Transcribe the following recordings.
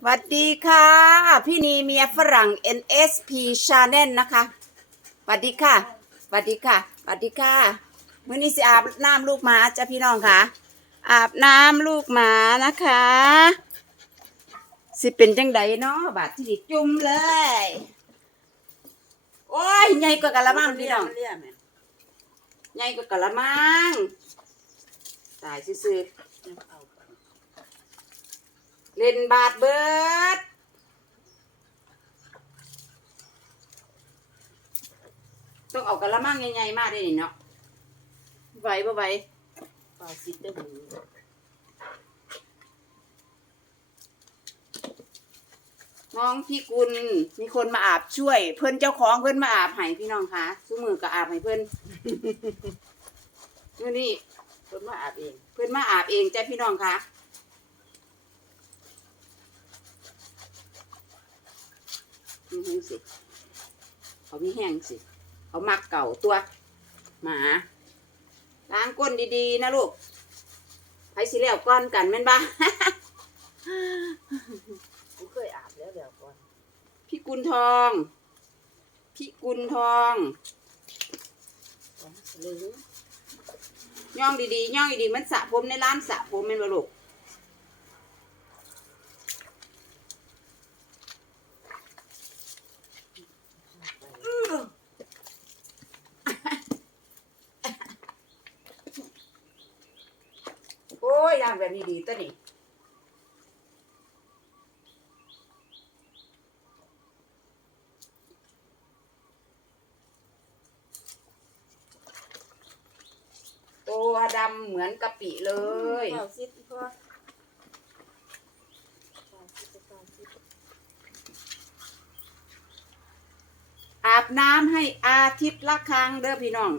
สวัสดีค่ะ พี่นีเมียฝรั่ง NSP Channel นะคะสวัสดีค่ะสวัสดีค่ะสวัสดีค่ะมื้อนี้สิอาบน้ำลูกหมาจ้ะพี่น้องค่ะ อาบน้ำลูกหมานะคะ สิเป็นจังใดเนาะบาดที่จุ่มเลย โอ้ยใหญ่กว่ากะละมังพี่น้องใหญ่กว่ากะละมังตายซื่อๆ เอาไปเล่นบาดเบิดต้องเอากระมังใหญ่ๆมากเลยนี่เนาะไหวบ่ไหวปลาซิดได้หมูน้องพี่กุลมีคนมาอาบช่วย เพื่อนเจ้าของเพื่อนมาอาบให้พี่น้องคะสู้มือก็อาบให้เพื่อนนี่นี่คนมาอาบเอง เพื่อนมาอาบเองจ้ะพี่น้องคะ มีแห้งสิเขามีแห้งสิเขามักเก่าตัว หมา ล้างก้นดีๆ นะลูกไปสิแล้วก้อนกันแม่นบ้ากูเคยอาบแล้วเดี๋ยวก่อน พี่กุลทอง พี่กุลทองสองสลึงย่องดีๆย่องดีๆมันสระผมในร้านสระผมแม่นบ่ลูก โอ้ยย่างแบบนี้ดีตัวนี้ ตัวดำเหมือนกะปิเลยปลาซิดพ่อาซิดปลาซิดอาบน้ำให้อาทิตย์ละครั้งเด้อพี่น้อง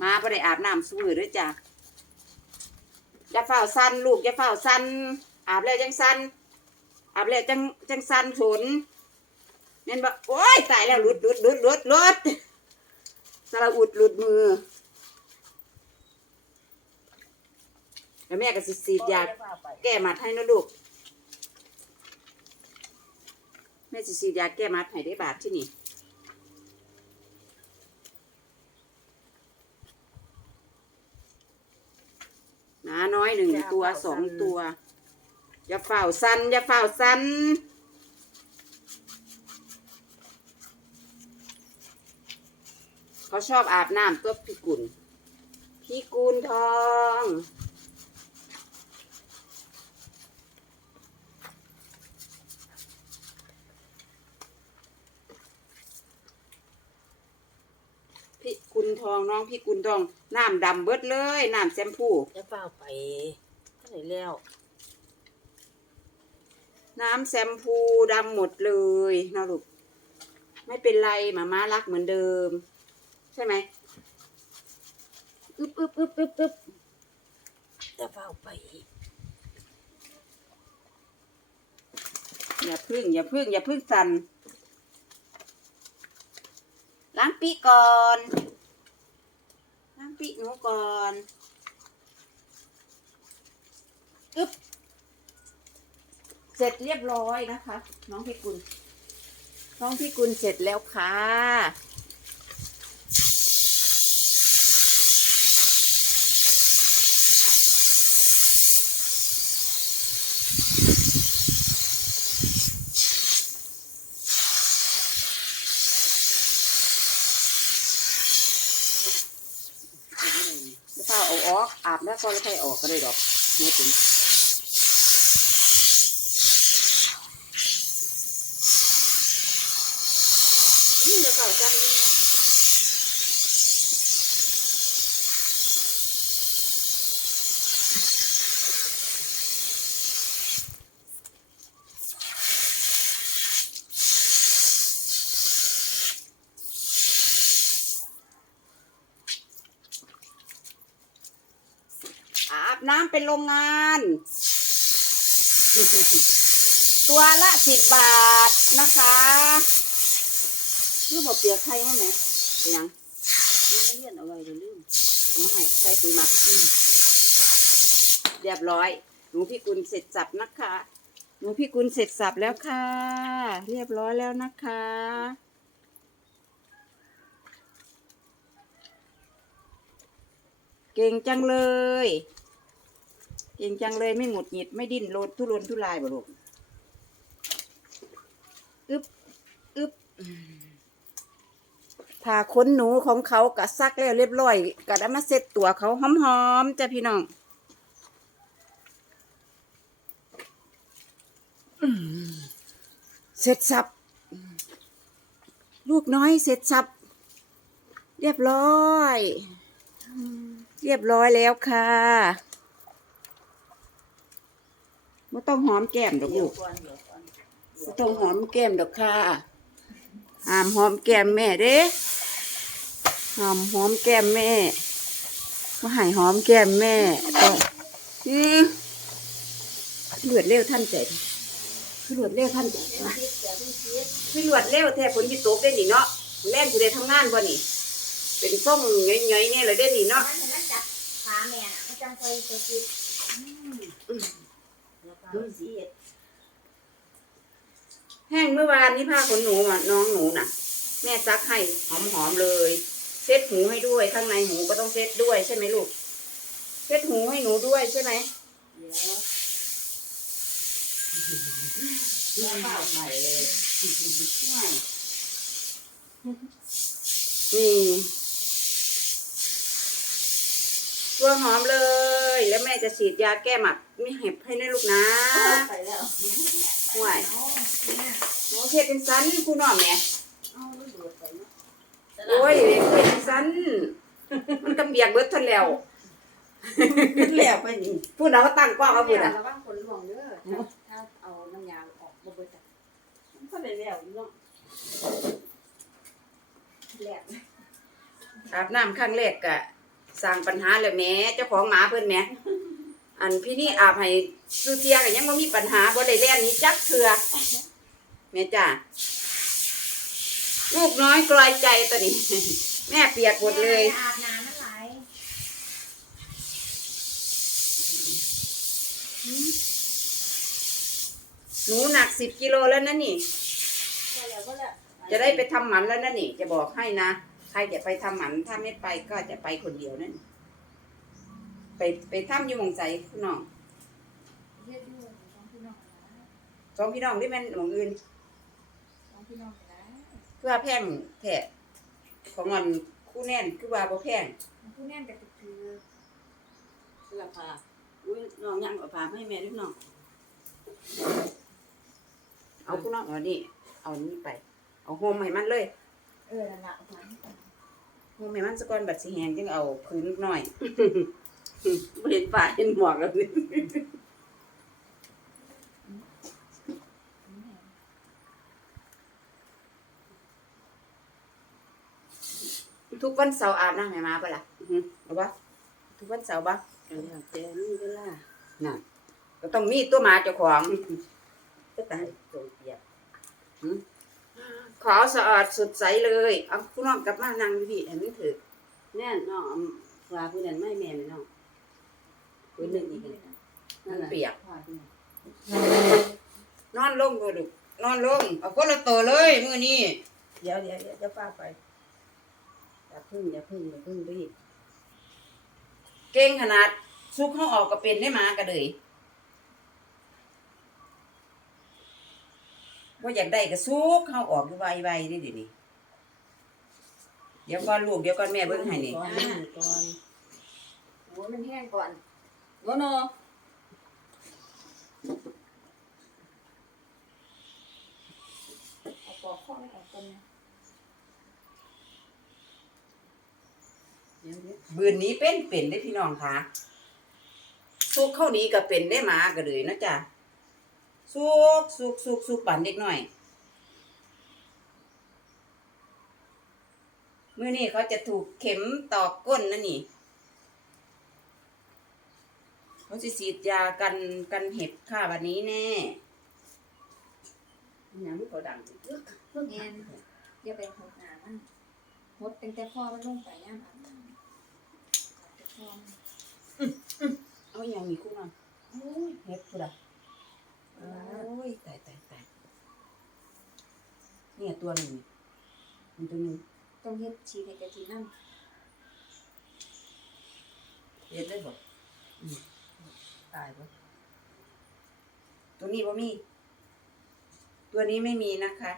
มาไ่ได้อาบน้ำสู้เด้อจ้ะอย่าเฝ้าสั้นลูกอย่าเฝ้าสั้นอาบแล้วจังสั้นอาบแล้วจังจังสั้นสนเน้นบอกโอ้ยตายแล้วหลุดหลุดหลุดหลุดหลุดสระอุดหลุดมือ แล้วแม่ก็สิสีดยาพ่อได้พไปแก้มัดให้นะลูก แม่สิสีดยาแก้มัดให้ได้บาทที่นี่หนาน้อยหนึ่งตัวสองตัว อย่าเฝ้าสันอย่าเฝ้าสันเขาชอบอาบน้ำตัวพี่กุลพี่กุลทอง พี่ กุลทองน้องพี่กุลทองน้ำดำเบิดเลยน้ำแชมพูจะเปล่าไปเท่าไหร่แล้ว น้ำแชมพูดำหมดเลยนะลูกไม่เป็นไรหมาม่ารักเหมือนเดิม ใช่ไหมอึบอึบอึบอึบอึบจะเปล่าไปอย่าพึ่งอย่าพึ่งอย่าพึ่งสันล้างปีก่อน น้ำปีหนูก่อนอึ๊บเสร็จเรียบร้อยนะคะ น้องพี่กุลน้องพี่กุลเสร็จแล้วค่ะ เอาไว้เลย จะเฝ้าเอาออกอาบแล้วก็แล้วค่อยออกก็ได้ดอกไม่ถึงอืมเดี๋ยวเฝ้าจังเลยนะอา บน้ำเป็นโรงงาน ตัวละสิบบาทนะคะนี่บอกเปียกไข่ให้ไหมเป็นยังนี่ไม่เลี่ยนเอาไว้เดี๋ยวลืมเอามาให้ใส่ปุ๋ยหมักอืมเรียบร้อย หนูพี่กุลเสร็จสับนะคะ หนูพี่กุลเสร็จสับแล้วค่ะ เรียบร้อยแล้วนะคะเก่งจังเลย เก่งจังเลยไม่หงุดหงิดไม่ดิ้นรนทุรนทุรายบ่ลูกอึบอึบผ่าขนหนูของเขากะซักแล้วเรียบร้อยกะได้มาเซ็ตตัวเขาหอมๆจ้ะพี่น้องเสร็จสับ ลูกน้อยเสร็จสับ เรียบร้อย เรียบร้อยแล้วค่ะ ไม่ต้องหอมแก้มดอกลูกไม่ต้องหอมแก้มดอกค่ะห้ามหอมแก้มแม่เด้ห้ามหอมแก้มแม่มาให้หอมแก้มแม่ต้องอือเลือดเร็วท่านใจคือเลือดเร็วท่านคือรวดเร็วแท้ฝนที่ตกได้นี่เนาะแล่นผู้ใดทำงานบ่นี่ เป็นส่งเงยๆเนี่ยเลยได้นี่เนาะขาแม่น่ะมันจังไปตัวจิตแล้ วก็สีเอ็ดแห้งเมื่อวานนี้ผ้าขนหนูอะน้องหนูน่ะ แม่ซักให้หอมๆเลยเช็ดหูให้ด้วยข้างในหูก็ต้องเช็ดด้วยใช่ไหมลูกเช็ดหูให้หนูด้วยใช่ไหมเดี๋ยวแล้วข้าวใส่เลยนี่ตัวหอมเลย แล้วแม่จะฉีดยาแก้หมัดไม่เห็บให้นะลูกนะใส่แล้วห่วยหนูเช็ดเป็นสันคุณน้องแหม่เอาลูกโดดใส่เนาะโอ้ยเคยสั้นมันกำเบียกเบิดทันแล้วแล้วไปนี่พูดเราก็ตั้งกล้องเอาพูดอะระวังขนหลวงเด้อถ้าเอาน้ำยาออกบ่เบิดอะมันก็ได้แล้วเนาะแหลกอาบน้ำครั้งแรกกะ สร้างปัญหาเลยแหม่เจ้าของหมาเพิ่นแหม่อันพี่นี่อาบให้ซูเทียกันยังบ่มีปัญหาบ่ได้แล่นหนี้จักเทื่อแม่จ้าลูกน้อยกลอยใจตัวนี้ แม่เปียกหมดเลยอาบน้ำมันไหลหนูหนักสิบกิโลแล้วนะนี่ก็แล้วก็แล้วจะได้ไปทำหมันแล้วนะนี่ จะบอกให้นะ ใครจะไปทำหมันถ้าไม่ไปก็จะไปคนเดียวนั่นไปไปทำอยู่หมองใจคุณน้องเฮ็ดอยู่สองพี่น้องนะสองพี่น้องที่แม่นหมองอื่นสองพี่น้องนะเพื่อแพงแท้ของมันคู่แน่นคือว่าบ่แพงผู้แน่นก็คือเสื้อผ้าอุ้ยน้องยังเอาผ้ามาให้แม่ด้วยน้องเอาคุณน้องเอานี่เอานี่ไป เอาโฮมให้มันเลย เออนั่นล่ะเอามาโฮมให้มันสะก่อนบัดสิแหงจึงเอาพื้นหน่อยบ่เห็นฝ้าเห็นหมวกแล้วนี่ทุกวันเสาร์อาบน้ำให้มาปะล่ะเอาปะทุกวันเสาร์ปะก็แล้วแต่มีเวลาน่ะก็ต้องมีตัวหมาเจ้าของก็ตายโดนเปียก ขาวสะอาดสดใสเลยเอาคุณน้องกลับมานั่งอยู่พี่ให้มันถือแน่นน้องเอาผ้าผู้นั้นไม่แม่นน้องผู้นึงอีกนั่นมันน่ะเปียกผ้าผู้นั้นนอนลงก็ดูนอนลงเอาคนละตัวเลยมื้อนี้เดี๋ยวเดี๋ยวเดี๋ยวจะป้าไปอย่าพึ่งอย่าพึ่งอย่าพึ่งรีบเก่งขนาดซุกเขาออกก็เป็นได้หมากระเลย ว่าอยากได้ก็ซุกเขาออกอยู่ไวๆนี่เดินี่เดี๋ยวก่อนลูกเดี๋ยวก่อนแม่เบิ่งให้นี่ก่อนนั่งก่อนโอ้ยมันแห้งก่อนโนโนเอาปอกข้อไม่ออกก่อนนะเดี๋ยวเดี๋ยวบืนนี้เป็นเป็นได้พี่น้องค่ะซุกเข้านี้ก็เป็นได้หมากระเลยนะจ๊ะ ซุกซุกซุกซุกปั่นเด็กหน่อย มื่อนี้เขาจะถูกเข็มตอกก้นนะนี่ เขาจะฉีดยากันกันเห็บค่ะวันนี้แน่ยังไม่ก็ดังอึ๊กพวกแอนอย่าไปหดหนามันหดตั้งแต่พ่อมันลงไปย่ามอาบน้ำแต่พ่อมันเอาอย่างนี้คุณอะโอ้ยเห็บคุณอะ โอ้ยตายตายตายเนี่ยตัวหนึ่งมันตัวหนึ่งต้องเฮ็ดชีในกะทินั่งเฮ็ดได้บ่ตายบ่ตัวนี้บ่มี ตัวนี้ไม่มีนะคะ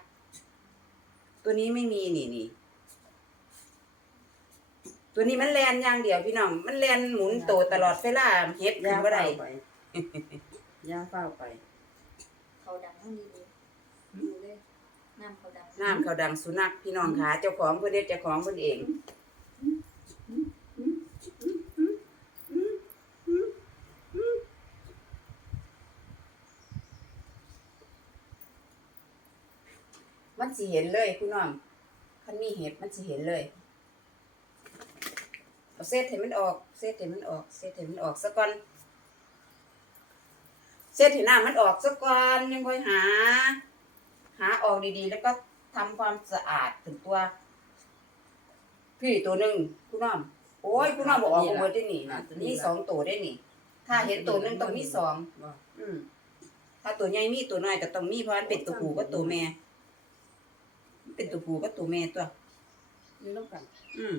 ตัวนี้ไม่มีนี่นี่ตัวนี้มันแลนอย่างเดียวพี่น้อง มันแลนหมุนโตตลอดเวลาเฮ็ดขึ้นบ่ได้ย่าเฝ้าไป เขาดังนั่นดีๆดูเลยน้ำเขาดังน้ำเขาดังสุนัขพี่น้องขาเจ้าของเพิ่นเฮ็ดเจ้าของเพิ่นเองมันสิเห็นเลยพี่น้องคันมีเห็บมันสิเห็นเลยเอาเศษให้มันออกเศษให้มันออกเศษให้มันออกซะก่อน เศษให้น้ำมันออกซะก่อนยังค่อยหา หาออกดีๆ แล้วก็ทำความสะอาดถึงตัว พี่ตัวหนึ่งคุณน้อมโอ้ยคุณน้อมบอกออกมาเบิดได้นี่นะมีสองตัวได้นี่ถ้าเห็นตัวหนึ่งต้องมีสองบ่อืมถ้าตัวใหญ่มีตัวน้อยก็ต้องมีเพราะมันเป็นตัวผู้กับตัวแม่มันเป็นตัวผู้กับตัวแม่ตัวนี่ต้องกันอืม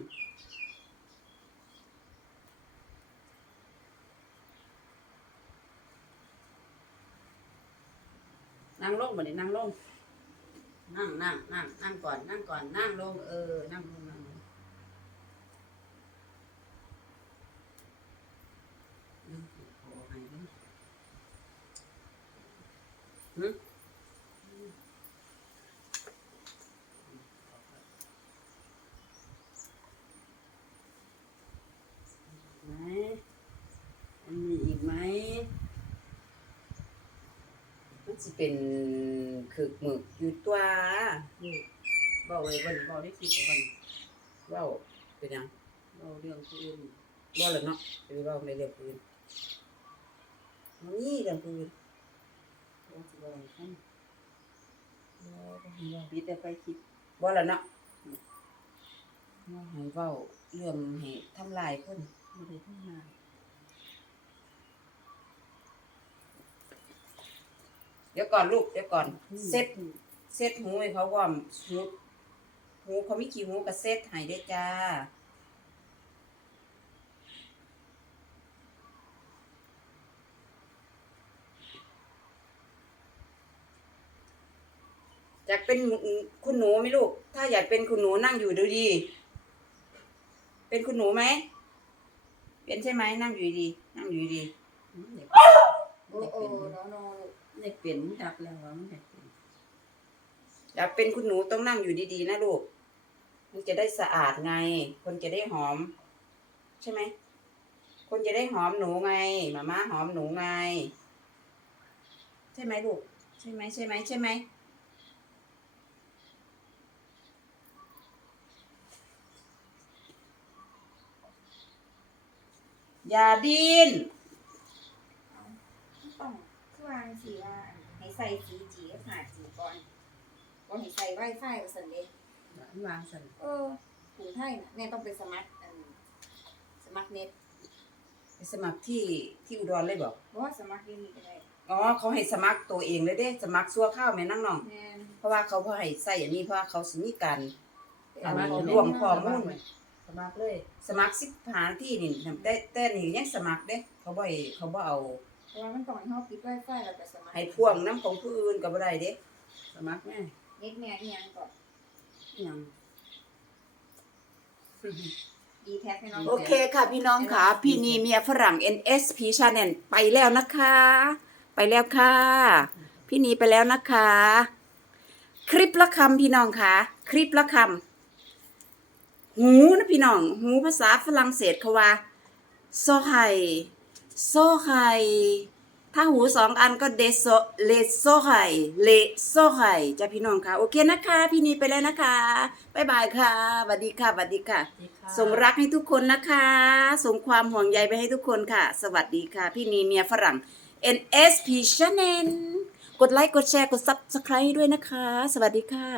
นั่งลงบ่นี่นั่งลง นั่งนั่งนั่งนั่งก่อน นั่งก่อน นั่งลง เออ นั่งลงนั่งลงอืมขอให้เด้อหึไหนอันนี้อีกไหม มันสิ เป็นคือหมึกอยู่ตัวนี่บอกเลยวันบอกได้คิดกับวันเว้าเป็นหยังบอกเรื่องผู้อื่นบ่ล่ะเนาะไปเว้าในเรื่องปืนมันมีเรื่องปืนบอกสิบอกให้ฟังบ่บ่ให้เว้ามีแต่ไปคิดบ่ล่ะเนาะบ่ให้เว้าเรื่องให้ทำลายคนไม่ได้ทำงาน เดี๋ยวก่อนลูกเดี๋ยวก่อน เซ็ตเซ็ตหูให้เขาว่าหูหูเขามีกี่หูก็เซ็ตให้เด้อจ้าอยากเป็นคุณหนูไหมลูก ถ้าอยากเป็นคุณหนูนั่งอยู่ดูดี เป็นคุณหนูไหม เป็นใช่ไหมนั่งอยู่ดี นั่งอยู่ดีเด็กโอ้โอ้โนโน ลูกเด็กเปลี่ยนจักแล้วว่ามันเด็กเปลี่ยนอยากเป็นคุณหนูต้องนั่งอยู่ดีๆนะลูก มันจะได้สะอาดไง คนจะได้หอม ใช่ไหม คนจะได้หอมหนูไงหมาม่าหอมหนูไง ใช่ไหมลูก ใช่ไหมใช่ไหมใช่ไหมอย่าดิ้นต้องคือ วางสีว่าให้ใส่สีจีกับหาจีก่อนบ่ให้ใส่ไวไฟว่าซั่นเด้วางสั่นเออถุงไทยน่ะแม่ต้องไปสมัครอันสมัครเน็ตไปสมัครที่ที่อุดรเลยบอกบ่ว่าสมัครเดี๋ยวนี้ก็ได้อ๋อเขาให้สมัครตัวเองเลยเด้ สมัครซัวข้าวแม่นั่งน้อง แม่นเพราะว่าเขาพอให้ใส่อย่างนี้เพราะว่าเขาสิมีการ ไปอัเอานนี้ข้อรมูวลมข้อมูล สมัครเลย สมัครสิบหาที่นี่แต่แต่นี่ยังสมัครเด้ เขาบ่ให้เขาบ่เอา เพราะว่ามันต้องให้เฮาปิดไวไฟแล้วก็สมัครให้พ่วงน้ำของผู้อื่นก็บ่ได้เด้สมัครแม่เน็ตแม่อีหยังก่อนอิหยัง ดีแท็กให้น้องโอเคค่ะพี่น้องค่ะ พี่นีเมียฝรั่ง NSP Channel ไปแล้วนะคะ ไปแล้วค่ะ พี่นีไปแล้วนะคะ คลิปละคำพี่น้องค่ะ คลิปละคำหูนะพี่น้อง หูภาษาฝรั่งเศสเขาว่าโซไฮ โซไฮถ้าหูสองอันก็เดโซเลโซไฮเลโซไฮจ้ะพี่น้องค่ะ โอเคนะคะ พี่นีไปแล้วนะคะบ๊ายบายค่ะสวัสดีค่ะสวัสดีค่ะ ส่งรักให้ทุกคนนะคะ ส่งความห่วงใยไปให้ทุกคนค่ะ สวัสดีค่ะ พี่นีเมียฝรั่ง NSP Channel กดไลค์ กดแชร์ กด Subscribe ด้วยนะคะ สวัสดีค่ะ